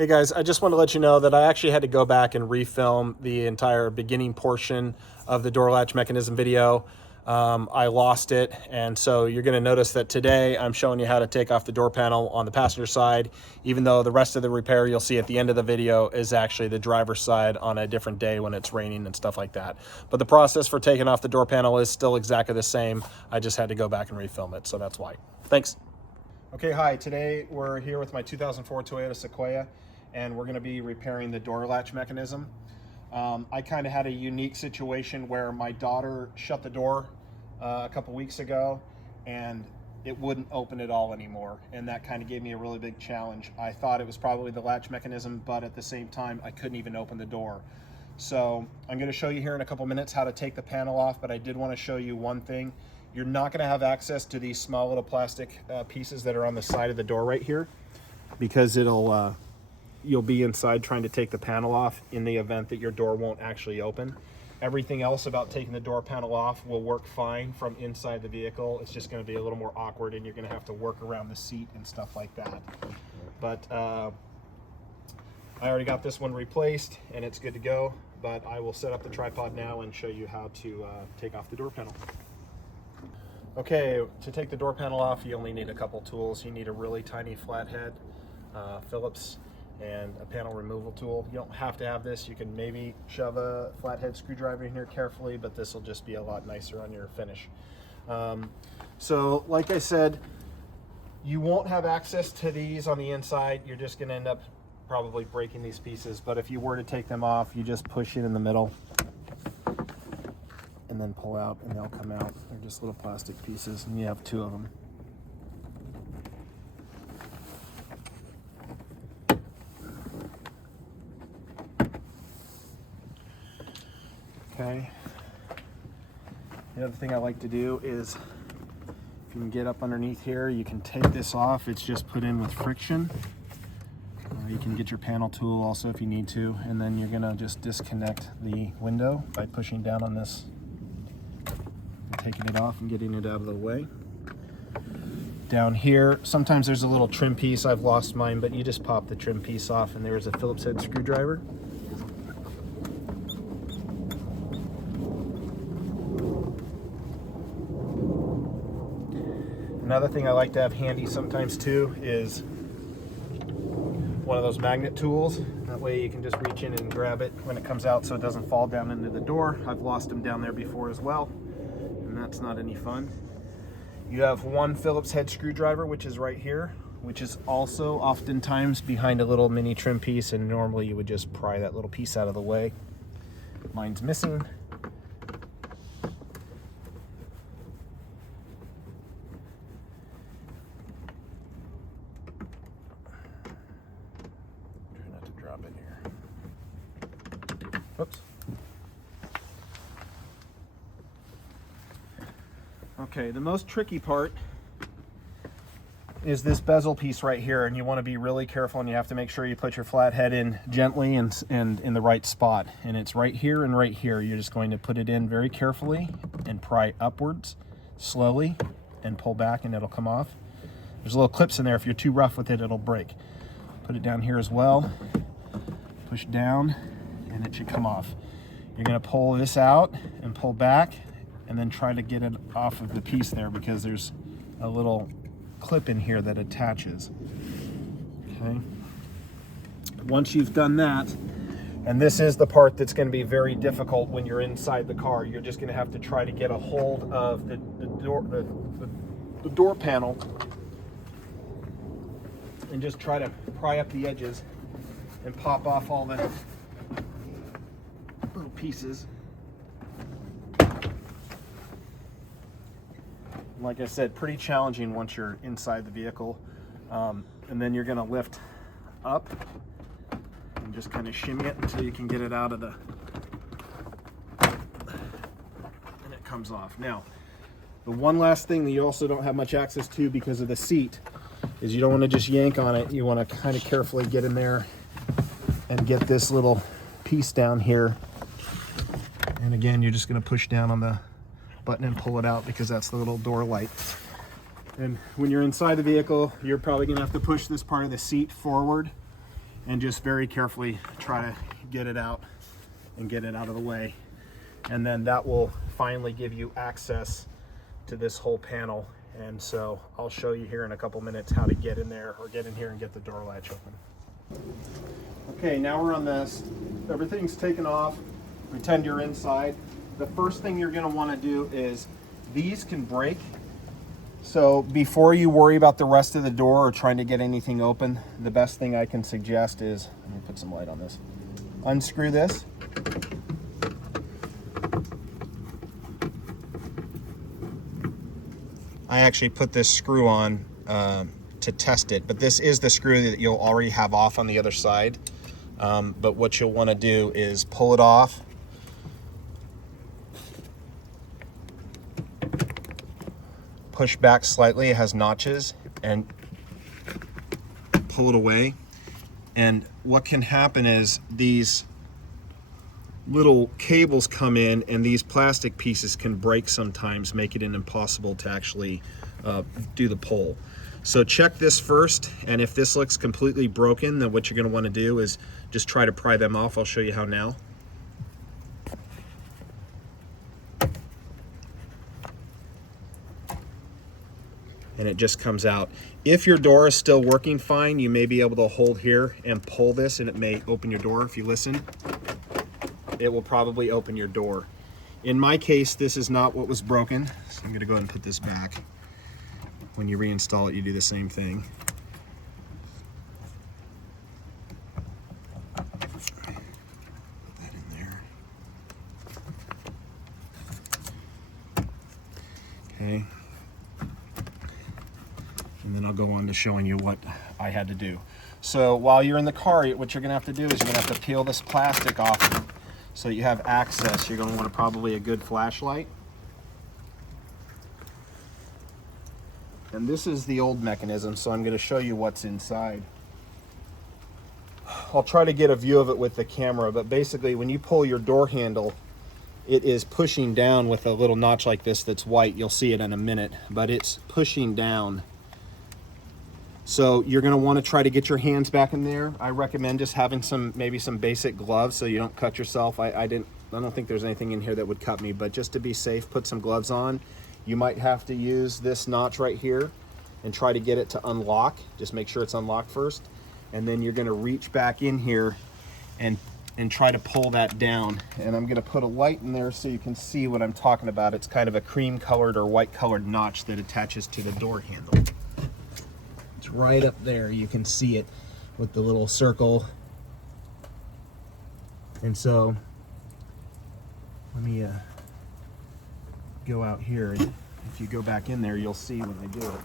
Hey guys, I just want to let you know that I actually had to go back and refilm the entire beginning portion of the door latch mechanism video. I lost it, and so you're going to notice that today I'm showing you how to take off the door panel on the passenger side, even though the rest of the repair you'll see at the end of the video is actually the driver's side on a different day when it's raining and stuff like that. But the process for taking off the door panel is still exactly the same. I just had to go back and refilm it, so that's why. Thanks. Okay, hi. Today we're here with my 2004 Toyota Sequoia, and we're going to be repairing the door latch mechanism. I kind of had a unique situation where my daughter shut the door a couple weeks ago and it wouldn't open at all anymore, and that kind of gave me a really big challenge. I thought it was probably the latch mechanism, but at the same time I couldn't even open the door. So I'm going to show you here in a couple minutes how to take the panel off, but I did want to show you one thing. You're not going to have access to these small little plastic pieces that are on the side of the door right here, because you'll be inside trying to take the panel off in the event that your door won't actually open. Everything else about taking the door panel off will work fine from inside the vehicle. It's just going to be a little more awkward, and you're going to have to work around the seat and stuff like that. But I already got this one replaced and it's good to go, but I will set up the tripod now and show you how to take off the door panel. Okay, to take the door panel off, you only need a couple tools. You need a really tiny flathead, Phillips, and a panel removal tool. You don't have to have this. You can maybe shove a flathead screwdriver in here carefully, but this will just be a lot nicer on your finish. So like I said, you won't have access to these on the inside. You're just going to end up probably breaking these pieces, but if you were to take them off, you just push it in the middle and then pull out and they'll come out. They're just little plastic pieces, and you have two of them. Okay. The other thing I like to do is, if you can get up underneath here, you can take this off. It's just put in with friction. You can get your panel tool also if you need to, and then you're gonna just disconnect the window by pushing down on this and taking it off and getting it out of the way. Down here, sometimes there's a little trim piece. I've lost mine, but you just pop the trim piece off, and there's a Phillips head screwdriver. Another thing I like to have handy sometimes too is one of those magnet tools. That way you can just reach in and grab it when it comes out so it doesn't fall down into the door. I've lost them down there before as well, and that's not any fun. You have one Phillips head screwdriver, which is right here, which is also oftentimes behind a little mini trim piece, and normally you would just pry that little piece out of the way. Mine's missing. Drop in here. Whoops. Okay, the most tricky part is this bezel piece right here, and you want to be really careful, and you have to make sure you put your flathead in gently and in the right spot. And it's right here and right here. You're just going to put it in very carefully and pry upwards slowly and pull back, and it'll come off. There's little clips in there. If you're too rough with it, it'll break. Put it down here as well. Push down and it should come off. You're going to pull this out and pull back, and then try to get it off of the piece there, because there's a little clip in here that attaches. Okay. Once you've done that, and this is the part that's going to be very difficult when you're inside the car, you're just going to have to try to get a hold of the door panel and just try to pry up the edges and pop off all the little pieces. Like I said, pretty challenging once you're inside the vehicle. And then you're gonna lift up and just kind of shimmy it until you can get it out of the, and it comes off. Now, the one last thing that you also don't have much access to because of the seat is you don't want to just yank on it. You want to kind of carefully get in there and get this little piece down here. And again, you're just going to push down on the button and pull it out, because that's the little door light. And when you're inside the vehicle, you're probably going to have to push this part of the seat forward and just very carefully try to get it out and get it out of the way. And then that will finally give you access to this whole panel. And so I'll show you here in a couple minutes how to get in there, or get in here and get the door latch open. Okay, now we're on this. Everything's taken off. Pretend you're inside. The first thing you're going to want to do is, these can break. So before you worry about the rest of the door or trying to get anything open, the best thing I can suggest is, let me put some light on this. Unscrew this. I actually put this screw on to test it, but this is the screw that you'll already have off on the other side. But what you'll want to do is pull it off. Push back slightly, it has notches, and pull it away. And what can happen is these little cables come in, and these plastic pieces can break sometimes, make it impossible to actually do the pull. So check this first, and if this looks completely broken, then what you're going to want to do is just try to pry them off. I'll show you how now. And it just comes out. If your door is still working fine, you may be able to hold here and pull this, and it may open your door. If you listen, it will probably open your door. In my case, this is not what was broken, so I'm going to go ahead and put this back. When you reinstall it, you do the same thing. Put that in there. Okay. And then I'll go on to showing you what I had to do. So while you're in the car, what you're going to have to do is you're going to have to peel this plastic off so that you have access. You're going to want probably a good flashlight. And this is the old mechanism, so I'm going to show you what's inside. I'll try to get a view of it with the camera, but basically when you pull your door handle, it is pushing down with a little notch like this that's white. You'll see it in a minute, but it's pushing down. So you're going to want to try to get your hands back in there. I recommend just having maybe some basic gloves so you don't cut yourself. I don't think there's anything in here that would cut me, but just to be safe, put some gloves on. You might have to use this notch right here and try to get it to unlock. Just make sure it's unlocked first. And then you're going to reach back in here and try to pull that down. And I'm going to put a light in there so you can see what I'm talking about. It's kind of a cream colored or white colored notch that attaches to the door handle. It's right up there. You can see it with the little circle. And so let me go out here, and if you go back in there, you'll see when I do it.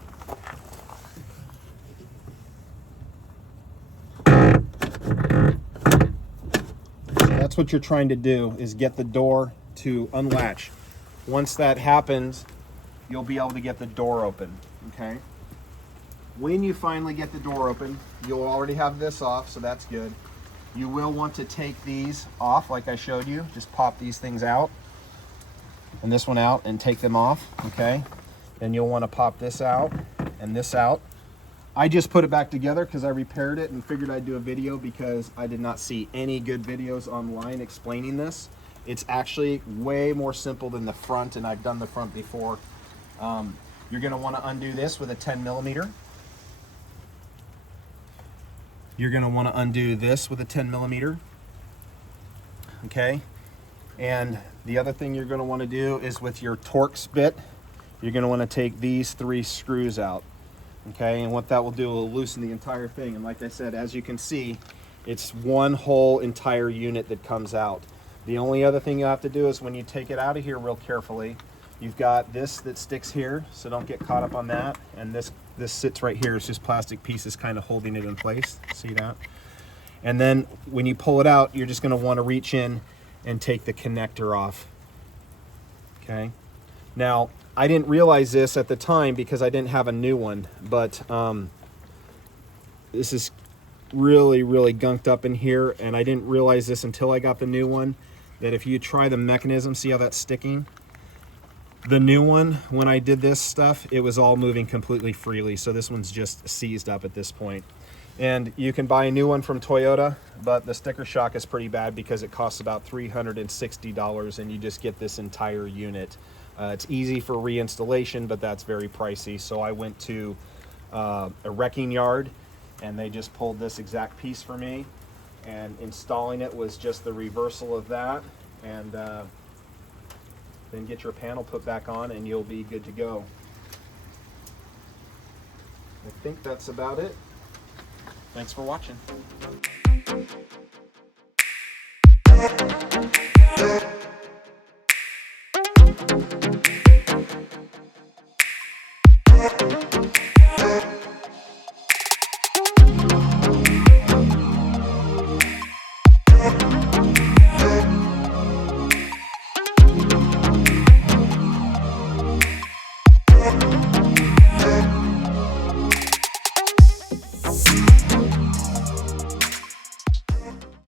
So that's what you're trying to do, is get the door to unlatch. Once that happens, you'll be able to get the door open, okay? When you finally get the door open, you'll already have this off, so that's good. You will want to take these off like I showed you. Just pop these things out and this one out and take them off, okay? Then you'll want to pop this out and this out. I just put it back together because I repaired it and figured I'd do a video because I did not see any good videos online explaining this. It's actually way more simple than the front, and I've done the front before. You're going to want to undo this with a 10 millimeter. You're going to want to undo this with a 10 millimeter. Okay? And the other thing you're going to want to do is with your Torx bit, you're going to want to take these 3 screws out. Okay? And what that will do will loosen the entire thing. And like I said, as you can see, it's one whole entire unit that comes out. The only other thing you have to do is when you take it out of here real carefully, you've got this that sticks here, so don't get caught up on that. And this sits right here. It's just plastic pieces kind of holding it in place. See that? And then when you pull it out, you're just going to want to reach in and take the connector off. Okay? Now, I didn't realize this at the time because I didn't have a new one, but this is really, really gunked up in here, and I didn't realize this until I got the new one, that if you try the mechanism, see how that's sticking? The new one, when I did this stuff, it was all moving completely freely, so this one's just seized up at this point. And you can buy a new one from Toyota, but the sticker shock is pretty bad because it costs about $360 and you just get this entire unit. It's easy for reinstallation, but that's very pricey. So I went to a wrecking yard and they just pulled this exact piece for me, and installing it was just the reversal of that, and then get your panel put back on and you'll be good to go. I think that's about it. Thanks for watching.